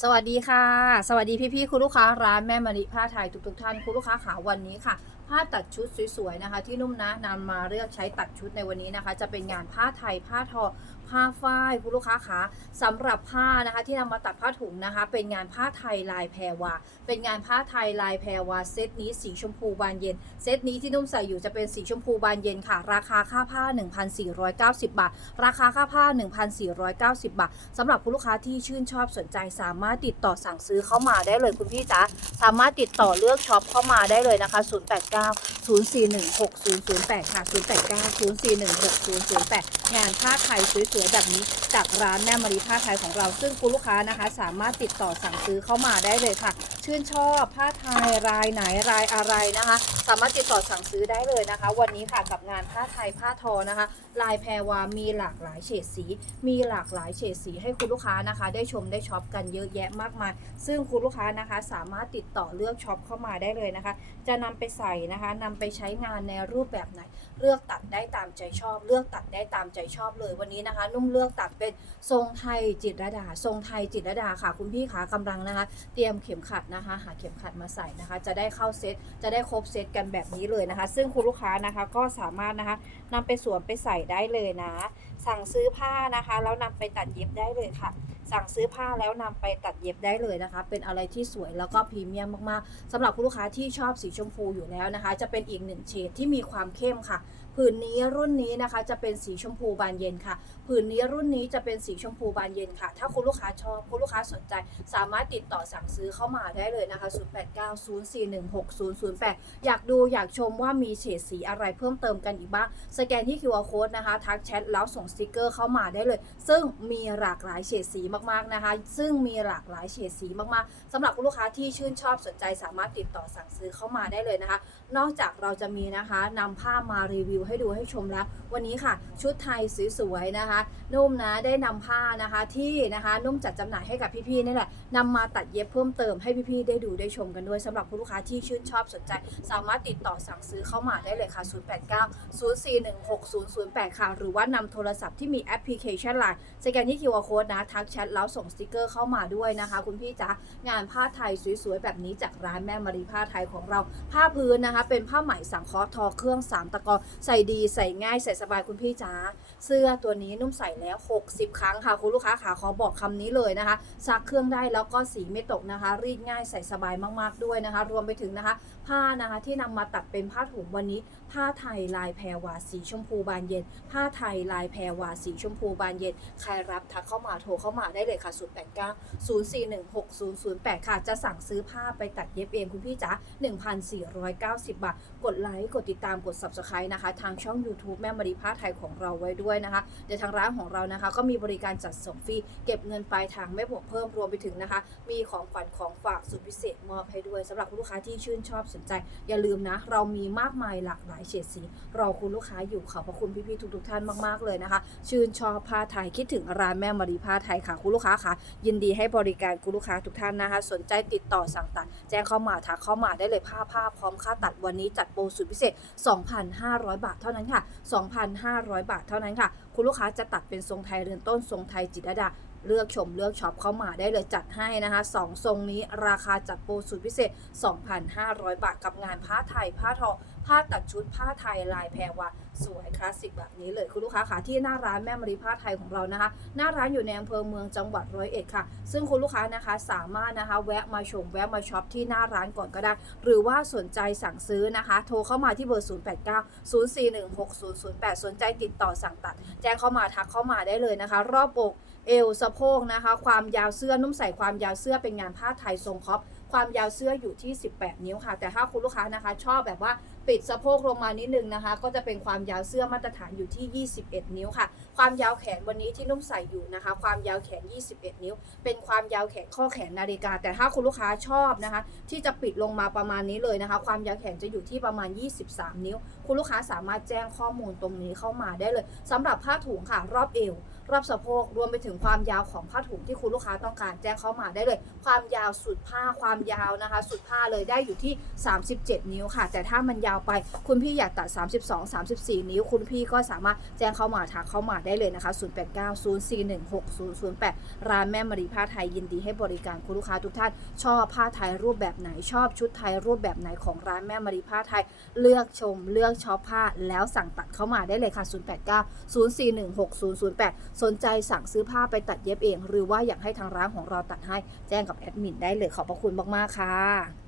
สวัสดีค่ะ สวัสดีพี่ๆคุณลูกค้าร้านแม่มาริผ้าไทยทุกๆท่านคุณลูกค้าขาวันนี้ค่ะผ้าตัดชุดสวยๆนะคะ ที่นุ่มนะนำมาเลือกใช้ตัดชุดในวันนี้นะคะ จะเป็นงานผ้าไทยผ้าทอผ้าฝ้ายคุณลูกค้าขาสำหรับผ้านะคะที่นำมาตัดผ้าถุงนะคะ เป็นงานผ้าไทยลายแพรวา เป็นงานผ้าไทยลายแพรวาเซตนี้สีชมพูบานเย็น เซตนี้ที่นุ่มใส่อยู่จะเป็นสีชมพูบานเย็นค่ะ ราคาค่าผ้า 1,490 บาท ราคาค่าผ้า 1,490 บาทสำหรับคุณลูกค้าที่ชื่นชอบสนใจสามารถติดต่อสั่งซื้อเข้ามาได้เลยคุณพี่จ๋าสามารถติดต่อเลือกช็อปเข้ามาได้เลยนะคะ089 041 6008 ค่ะ 089 041 6008 งานผ้าไทยสวยๆแบบนี้จากร้านแม่มารีผ้าไทยของเรา ซึ่งคุณลูกค้านะคะ สามารถติดต่อสั่งซื้อเข้ามาได้เลยค่ะ ชื่นชอบผ้าไทยรายไหนรายอะไรนะคะ สามารถติดต่อสั่งซื้อได้เลยนะคะ วันนี้ค่ะกับงานผ้าไทยผ้าทอนะคะ ลายแพรวามีหลากหลายเฉดสี มีหลากหลายเฉดสีให้คุณลูกค้านะคะ ได้ชมได้ช็อปกันเยอะแยะมากมาย ซึ่งคุณลูกค้านะคะ สามารถติดต่อเลือกช็อปเข้ามาได้เลยนะคะ จะนำไปใส่นะคะนำไปใช้งานในรูปแบบไหน เลือกตัดได้ตามใจชอบ เลือกตัดได้ตามใจชอบเลยวันนี้นะคะ นุ่มเลือกตัดเป็นทรงไทยจิตรดา ทรงไทยจิตรดาค่ะ คุณพี่ขากำลังนะคะ เตรียมเข็มขัดนะคะ หาเข็มขัดมาใส่นะคะ จะได้เข้าเซตจะได้ครบเซตกันแบบนี้เลยนะคะ ซึ่งคุณลูกค้านะคะก็สามารถนะคะนำไปสวมไปใส่ได้เลยนะ สั่งซื้อผ้านะคะ แล้วนำไปตัดเย็บได้เลยค่ะสั่งซื้อผ้าแล้วนำไปตัดเย็บได้เลยนะคะ เป็นอะไรที่สวยแล้วก็พรีเมียมมากๆสำหรับคุณลูกค้าที่ชอบสีชมพูอยู่แล้วนะคะ จะเป็นอีกหนึ่งเฉดที่มีความเข้มค่ะ ผืนนี้รุ่นนี้นะคะจะเป็นสีชมพูบานเย็นค่ะ ผืนนี้รุ่นนี้จะเป็นสีชมพูบานเย็นค่ะ ถ้าคุณลูกค้าชอบคุณลูกค้าสนใจ สามารถติดต่อสั่งซื้อเข้ามาได้เลยนะคะ 0890416008 อยากดูอยากชมว่ามีเฉดสีอะไรเพิ่มเติมกันอีกบ้าง สแกนที่ QR code นะคะ ทักแชทแล้วส่งสติกเกอร์เข้ามาได้เลย ซึ่งมีหลากหลายเฉดสีมากๆนะคะ ซึ่งมีหลากหลายเฉดสีมากๆสำหรับคุณลูกค้าที่ชื่นชอบสนใจ สามารถติดต่อสั่งซื้อเข้ามาได้เลยนะคะ นอกจากเราจะมีนะคะนำผ้ามารีวิวให้ดูให้ชมแล้ววันนี้ค่ะ ชุดไทยสวยๆนะคะ นุ่มนะได้นำผ้านะคะที่นะคะนุ่มจัดจำหน่ายให้กับพี่ๆนี่แหละนำมาตัดเย็บเพิ่มเติมให้พี่ๆได้ดูได้ชมกันด้วยสำหรับคุณลูกค้าที่ชื่นชอบสนใจ สามารถติดต่อสั่งซื้อเข้ามาได้เลยค่ะ 089 0416008 ค่ะ หรือว่านำโทรศัพท์ที่มีแอปพลิเคชันไลน์สแกนที่ QR code นะทักแชทแล้วส่งสติกเกอร์เข้ามาด้วยนะคะ คุณพี่จ๋างานผ้าไทยสวยๆแบบนี้จากร้านแม่มารีผ้าไทยของเรา ผ้าพื้นนะคะ เป็นผ้าไหมสังเคราะห์ทอเครื่องสามตะกอใส่ดีใส่ง่ายใส่สบายคุณพี่จ๋าเสื้อตัวนี้นุ่มใส่แล้ว 60 ครั้งค่ะ คุณลูกค้าขาขอบอกคำนี้เลยนะคะซักเครื่องได้แล้วก็สีไม่ตกนะคะ รีดง่ายใส่สบายมากๆด้วยนะคะ รวมไปถึงนะคะ ผ้านะคะที่นำมาตัดเป็นผ้าถุงวันนี้ ผ้าไทยลายแพรวาสีชมพูบานเย็น ผ้าไทยลายแพรวาสีชมพูบานเย็น ใครรับทักเข้ามาโทรเข้ามาได้เลยค่ะ089 0416008 ค่ะ จะสั่งซื้อผ้าไปตัดเย็บเองคุณพี่จ๋า1,490 บาท กดไลค์กดติดตามกด subscribe นะคะทางช่อง YouTube แม่มารีผ้าไทยของเราไว้ด้วยนะคะเดี๋ยวทางร้านของเรานะคะ ก็มีบริการจัดส่งฟรีเก็บเงินปลายทางไม่บวกเพิ่มรวมไปถึงนะคะ มีของขวัญของฝากสุดพิเศษมอบให้ด้วยสำหรับคุณลูกค้าที่ชื่นชอบสนใจ อย่าลืมนะ เรามีมากมายหลากหลายเฉดสีรอคุณลูกค้าอยู่ขอบพระคุณพี่ๆทุกๆท่านมากๆเลยนะคะ ชื่นชอบผ้าไทยคิดถึงร้านแม่มารีผ้าไทยค่ะ คุณลูกค้าค่ะยินดีให้บริการคุณลูกค้าทุกท่านนะคะ สนใจติดต่อสั่งตัด แจ้งเข้ามาทักเข้ามาได้เลยผ้าผ้าพร้อมค่าตัดวันนี้จัดโปรสุดพิเศษ 2,500 บาทเท่านั้นค่ะ 2,500 บาทเท่านั้นค่ะ คุณลูกค้าจะตัดเป็นทรงไทยเรือนต้นทรงไทยจิตรดาเลือกชมเลือกช็อปเข้ามาได้เลยจัดให้นะคะสองทรงนี้ราคาจัดโปรสุดพิเศษ 2,500 บาทกับงานผ้าไทยผ้าทอผ้าตัดชุดผ้าไทยลายแพรวาสวยคลาสสิกแบบนี้เลยคุณลูกค้าค่ะที่หน้าร้านแม่มรีผ้าไทยของเรานะคะ หน้าร้านอยู่ในอำเภอเมืองจังหวัดร้อยเอ็ดค่ะ ซึ่งคุณลูกค้านะคะสามารถนะคะแวะมาชมแวะมาช็อปที่หน้าร้านก่อนก็ได้ หรือว่าสนใจสั่งซื้อนะคะ โทรเข้ามาที่เบอร์ 089 0416008 สนใจติดต่อสั่งตัด แจ้งเข้ามาทักเข้ามาได้เลยนะคะ รอบอกเอวสะโพกนะคะ ความยาวเสื้อนุ่มใส่ความยาวเสื้อเป็นงานผ้าไทยทรงครอป ความยาวเสื้ออยู่ที่ 18 นิ้วค่ะ แต่ถ้าคุณลูกค้านะคะ ชอบแบบว่าปิดสะโพกลงมานิดนึงนะคะ ก็จะเป็นความยาวเสื้อมาตรฐานอยู่ที่ 21 นิ้วค่ะ ความยาวแขนวันนี้ที่นุ่มใส่อยู่นะคะ ความยาวแขน 21 นิ้ว เป็นความยาวแขนข้อแขนนาฬิกา แต่ถ้าคุณลูกค้าชอบนะคะ ที่จะปิดลงมาประมาณนี้เลยนะคะ ความยาวแขนจะอยู่ที่ประมาณ 23 นิ้ว คุณลูกค้าสามารถแจ้งข้อมูลตรงนี้เข้ามาได้เลยสำหรับผ้าถุงค่ะรอบเอวรอบสะโพกรวมไปถึงความยาวของผ้าถุงที่คุณลูกค้าต้องการแจ้งเข้ามาได้เลย ความยาวสุดผ้าความยาวนะคะ สุดผ้าเลยได้อยู่ที่ 37 นิ้วค่ะ แต่ถ้ามันยาวไป คุณพี่อยากตัด 32 34 นิ้ว คุณพี่ก็สามารถแจ้งเข้ามาทักเข้ามาได้เลยนะคะ 0890416008 ร้านแม่มารีผ้าไทยยินดีให้บริการคุณลูกค้าทุกท่าน ชอบผ้าไทยรูปแบบไหนชอบชุดไทยรูปแบบไหนของร้านแม่มารีผ้าไทยเลือกชมเลือกช็อปผ้าแล้วสั่งตัดเข้ามาได้เลยค่ะ 0890416008 สนใจสั่งซื้อผ้าไปตัดเย็บเอง หรือว่าอยากให้ทางร้านของเราตัดให้แจ้งกับแอดมินได้เลยขอบพระคุณมากๆค่ะ